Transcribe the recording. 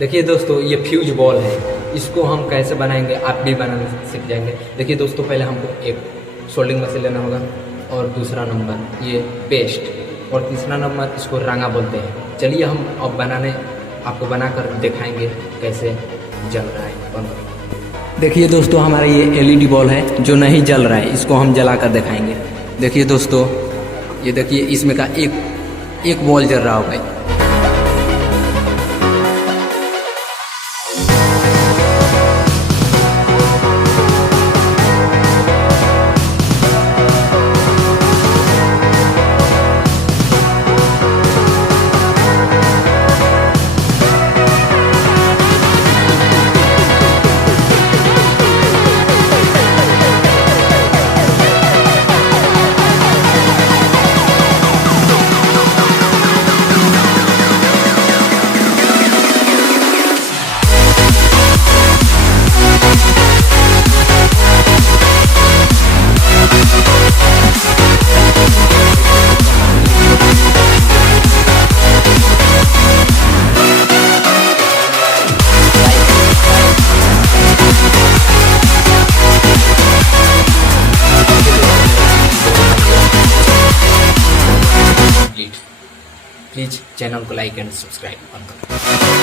देखिए दोस्तों, ये फ्यूज बॉल है। इसको हम कैसे बनाएंगे आप भी बनाना सीख जाएंगे। देखिए दोस्तों, पहले हमको एक सोल्डिंग मशीन लेना होगा, और दूसरा नंबर ये पेस्ट, और तीसरा नंबर इसको रंगा बोलते हैं। चलिए हम अब बनाने आपको बनाकर दिखाएंगे कैसे जल रहा है। देखिए दोस्तों, हमारा ये एलईडी बॉल है जो नहीं जल रहा है, इसको हम जला कर दिखाएंगे। देखिए दोस्तों, ये देखिए इसमें का एक बॉल जल रहा होगा। प्लीज चैनल को लाइक एंड सब्सक्राइब करो।